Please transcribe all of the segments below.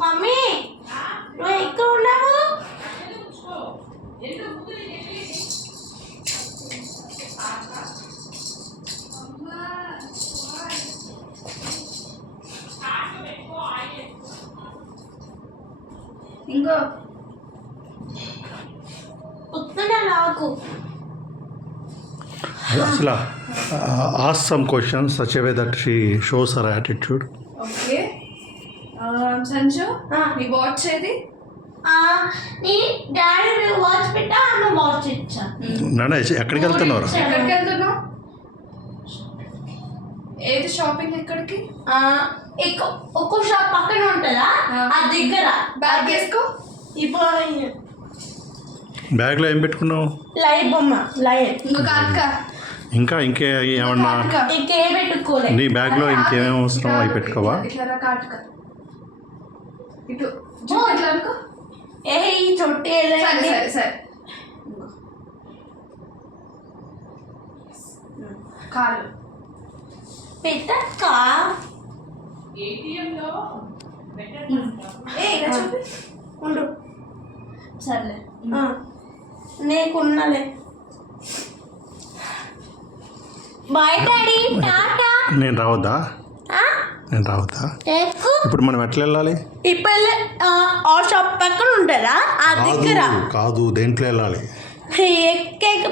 Mummy నువ్వు ఎక్కడ ఉన్నావు? ఇంకో ఉత్తనే నాకు అసలు ask some questions such a way that she shows her attitude. Okay Sanju నీ వాచ్ ఏది? నీ డాడీ వాచ్ పెట్టా, అన్న వాచ్ ఇచ్చా. నాన్న ఎక్కడికి వెళ్తున్నారు? ఎక్కడికి వెళ్తున్నావు? ఏది షాపింగ్ ఎక్కడికి? ఒక్కో షాప్ పక్కన ఉంటుందా ఆ దగ్గర. బ్యాగ్ వేసుకో. ఇప్పుడు బ్యాగ్లో ఏం పెట్టుకున్నావు? లైట్ బొమ్మ లైట్. ఇంకా ఏమన్నా ఇంకేం పెట్టుకోలే. నీ బ్యాగ్లో ఇంకేమేమి అవసరం అవి పెట్టుకోవా? ఇట్లా కాటుక ఇటు ఇట్లా అనుకో. ఏ ఈ చొట్టి సరే సరే కాలు పెట్టక్క. ఉండు సర్లే నీకున్నలే. Bye daddy, Tata. నేను రావద్దా? ఇప్పుడు మనం ఎట్లా వెళ్ళాలి? ఇప్పుడు ఆ షాప్ పక్కన ఉంటుందా ఆ దగ్గర? కాదు, దేంట్లో వెళ్ళాలి?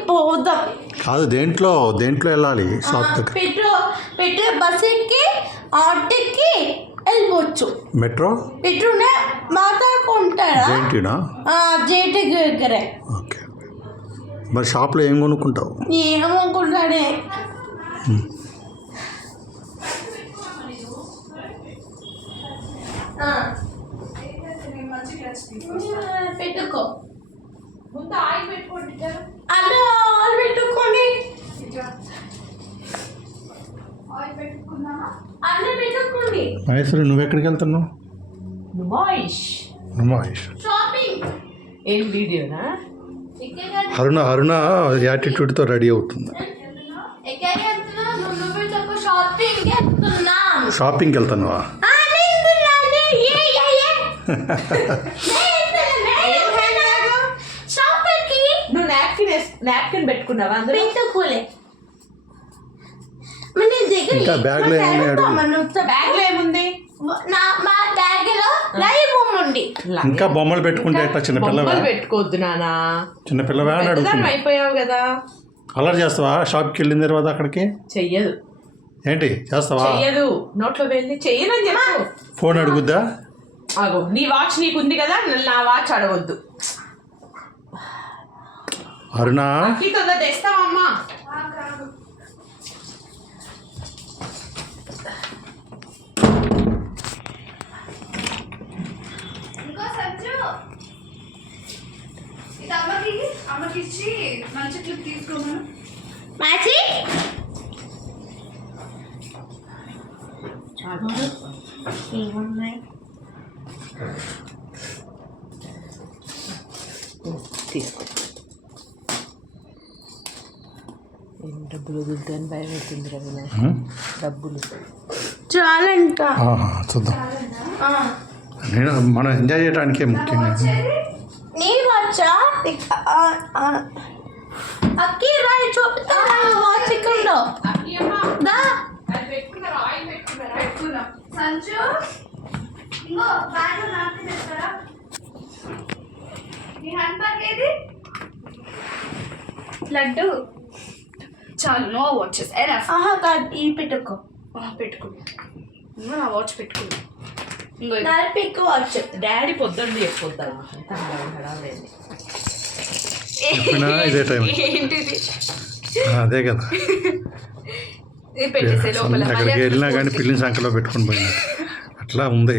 పోదాం. కాదు, దేంట్లో వెళ్ళాలి? షాప్ దగ్గర పెట్టు బస్ ఎక్కి ఆటోకి వెళ్ళిపోవచ్చు. మెట్రోనే మాట్లాడుకుంటారా? జేటీ దగ్గరే. ఓకే, మరి షాప్లో ఏం కొనుక్కుంటావు? ఏమనుకుంటాడే. పెట్టుకో. ముందు ఆయిల్ పెట్టుకోండి. అలా ఆయిల్ పెట్టుకోండి. ఆయిల్ పెట్టుకున్నామా? అన్నీ పెట్టుకోండి. మహేశ్వరి, నువ్వు ఎక్కడికి వెళ్తున్నావు? నుమాయిష్ షాపింగ్. ఏం వీడియోనా? అరుణ యాటిట్యూడ్తో రెడీ అవుతుంది. షాపింగ్కి వెళ్తున్నావా? నువ్వు నాప్కిన్ పెట్టుకున్నావా? ఇంకా బ్యాగ్లో ఏముంది? మా బ్యాగ్లో లైవ్ బొమ్మ ఉంది. ఇంకా బొమ్మలు పెట్టుకుంటే ఎట్లా? చిన్నపిల్లవా? పెట్టుకోవద్దు నానా, చిన్నపిల్లవా అని అడుగుతున్నా. అయిపోయావు కదా. అలర్ చేస్తావా? షాప్కి వెళ్ళిన తర్వాత అక్కడికి చెయ్యదు. ఏంటి చేస్తావా? చెయ్యదు, నోట్లో వెళ్ళి చెయ్యనని చెప్పు. ఫోన్ అడుగుద్దా? ఆగో, నీ వాచ్ నీకుంది కదా, నా వాచ్ అడగొద్దు. అరుణ తెస్తావమ్మా? ఇది అమ్మకి ఇచ్చి మంచి క్లిప్ తీసుకోమను. మాచి ఏమున్నాయి? తీసుకో. ఏం డబ్బులు వదులుతాయని భయం అవుతుంది రవినా. డబ్బులు చాలంట. చూద్దాం. మనం ఎంజాయ్ చేయడానికే ముఖ్యంగా. నీ వచ్చా అక్కి రాయి చూపుతా. వాచ్ ఇక్కడ సంజు ఇంకో బ్యాగ్ నాకు తెస్తారా? నీ హ్యాండ్ బ్యాగ్ ఏది? లడ్డు చాలు, నో వాచెస్. కాదు, ఈ పెట్టుకో. పెట్టుకో, నా వాచ్ పెట్టుకున్నా. ఇంకో పిక్ వాచ్. డాడీ పొద్దున్న చెప్పొద్దా? ఇదే టైం. ఏంటిది? అదే కదా, పెట్టేసే లోపల ఎక్కడికి వెళ్ళినా కానీ పిల్లిని సంఖ్యలో పెట్టుకుని పోయినట్టు అట్లా ఉంది.